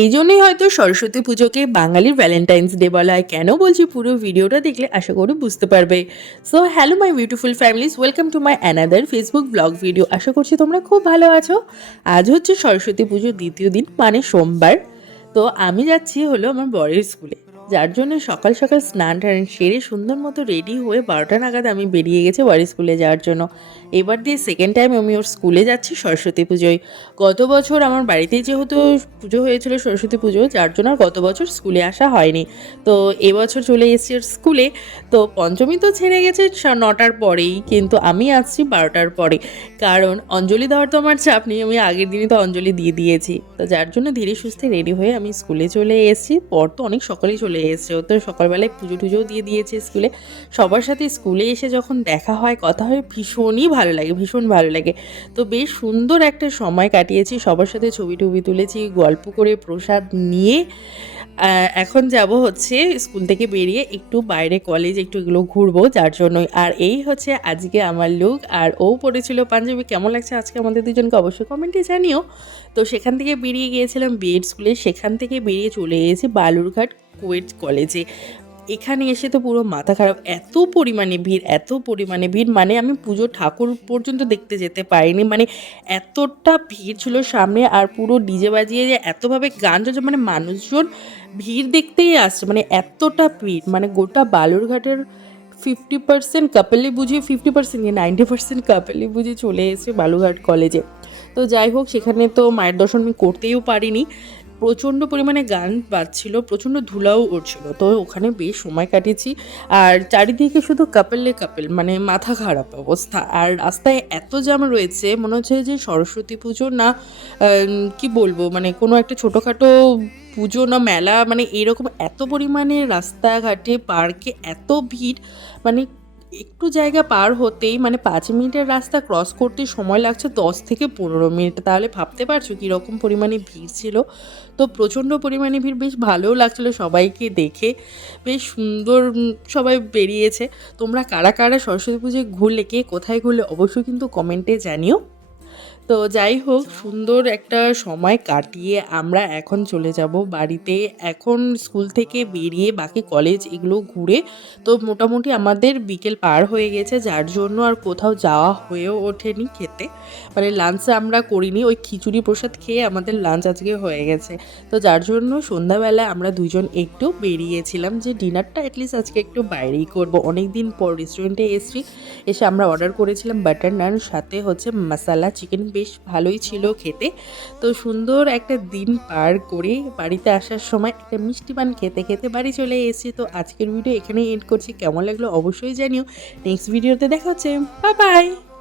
এই জন্যই হয়তো সরস্বতী পুজোকে বাঙালির ভ্যালেন্টাইন্স ডে বলা হয়। কেন বলছি পুরো ভিডিওটা দেখলে আশা করি বুঝতে পারবে। So hello my beautiful families, welcome to my another Facebook blog video. আশা করছি তোমরা খুব ভালো আছো। আজ হচ্ছে সরস্বতী পুজোর দ্বিতীয় দিন, মানে সোমবার। তো আমি যাচ্ছি হলো আমার বরের স্কুলে, যার জন্য সকাল সকাল স্নান টান সেরে সুন্দর মতো রেডি হয়ে 12টা নাগাদ আমি বেরিয়ে গেছি বরের স্কুলে যাওয়ার জন্য। এবার দিয়ে সেকেন্ড টাইম আমি ওর স্কুলে যাচ্ছি সরস্বতী পুজোয়। গত বছর আমার বাড়িতেই যেহেতু পুজো হয়েছিল সরস্বতী পুজো, যার জন্য আর গত বছর স্কুলে আসা হয়নি। তো এবছর চলে এসেছি ওর স্কুলে। তো পঞ্চমী তো ছেড়ে গেছে 9টার পরেই, কিন্তু আমি আসছি 12টার পরে। কারণ অঞ্জলি দেওয়ার তো আমার চাপ নেই, আমি আগের দিনই তো অঞ্জলি দিয়ে দিয়েছি। তো যার জন্য ধীরে সুস্থে রেডি হয়ে আমি স্কুলে চলে এসেছি। পর তো অনেক সকালেই চলে এসেছে, ও তো সকালবেলায় পুজো টুজোও দিয়ে দিয়েছে স্কুলে। সবার সাথে স্কুলে এসে যখন দেখা হয়, কথা হয়, ভীষণই ভালো লাগে, ভীষণ ভালো লাগে। তো বেশ সুন্দর একটা সময় কাটিয়েছি, সবার সাথে ছবি টবি তুলেছি, গল্প করে প্রসাদ নিয়ে এখন যাব হচ্ছে স্কুল থেকে বেরিয়ে একটু বাইরে কলেজ একটু এগুলো ঘুরবো, যার জন্যই। আর এই হচ্ছে আজকে আমার লুক। আর ও পড়েছিল পাঞ্জাবি। কেমন লাগছে আজকে আমাদের দুজনকে অবশ্যই কমেন্টে জানিও। তো সেখান থেকে বেরিয়ে গিয়েছিলাম বিএড স্কুলে, সেখান থেকে বেরিয়ে চলে এসেছি বালুরঘাট কুয়েট কলেজে। এখানে এসে তো পুরো মাথা খারাপ, এত পরিমাণে ভিড়, এত পরিমাণে ভিড়, মানে আমি পুজো ঠাকুর পর্যন্ত দেখতে যেতে পারিনি, মানে এতটা ভিড় ছিল সামনে। আর পুরো ডিজে বাজিয়ে যে এতভাবে গান চলছে, মানে মানুষজন ভিড় দেখতেই আসছে, মানে এতটা ভিড়, মানে গোটা বালুরঘাটের 50% কাপেলি বুঝিয়ে 50% 90% কাপেলি বুঝিয়ে চলে এসেছে বালুরঘাট কলেজে। তো যাই হোক, সেখানে তো মায়ের দর্শন আমি করতেও পারিনি। প্রচণ্ড পরিমাণে গান বাজছিল, প্রচণ্ড ধুলাও উঠছিল, তো ওখানে বেশ সময় কাটিয়েছি। আর চারিদিকে শুধু কাপেলে কাপেল, মানে মাথা খারাপ অবস্থা। আর রাস্তায় এত জ্যাম রয়েছে, মনে হচ্ছে যে সরস্বতী পুজো না, কি বলবো, মানে কোনো একটা ছোটোখাটো পুজো না মেলা, মানে এরকম এত পরিমাণে রাস্তাঘাটে পার্কে এত ভিড়। মানে একটু জায়গা পার হতেই মানে 5 মিনিটের রাস্তা ক্রস করতে সময় লাগছে 10 থেকে 15 মিনিট। তাহলে ভাবতে পারছো কীরকম পরিমাণে ভিড় ছিল। তো প্রচণ্ড পরিমাণে ভিড়, বেশ ভালোও লাগছিলো সবাইকে দেখে, বেশ সুন্দর সবাই বেরিয়েছে। তোমরা কারা কারা সরস্বতী পুজোয় ঘুরলে, কে কোথায় ঘুরলে অবশ্যই কিন্তু কমেন্টে জানিও। তো যাই হোক, সুন্দর একটা সময় কাটিয়ে আমরা এখন চলে যাব বাড়িতে। এখন স্কুল থেকে বেরিয়ে বাকি কলেজ এগুলো ঘুরে তো মোটামুটি আমাদের বিকেল পার হয়ে গেছে, যার জন্য আর কোথাও যাওয়া হয়েও ওঠেনি খেতে। মানে লাঞ্চ আমরা করিনি, ওই খিচুড়ি প্রসাদ খেয়ে আমাদের লাঞ্চ আজকে হয়ে গেছে। তো যার জন্য সন্ধ্যাবেলায় আমরা দুজন একটু বেরিয়েছিলাম যে ডিনারটা অ্যাটলিস্ট আজকে একটু বাইরেই করব। অনেক দিন পর রেস্টুরেন্টে এসেছি, এসে আমরা অর্ডার করেছিলাম বাটার নান, সাথে হচ্ছে মশালা চিকেন, বেশ ভালোই ছিল খেতে। তো সুন্দর একটা দিন পার করে বাড়িতে আসার সময় একটা মিষ্টি পান খেতে খেতে বাড়ি চলে এসেছি। তো আজকের ভিডিও এখানেই এন্ড করছি, কেমন লাগলো অবশ্যই জানিও। নেক্সট ভিডিওতে দেখা হচ্ছে, বাই বাই।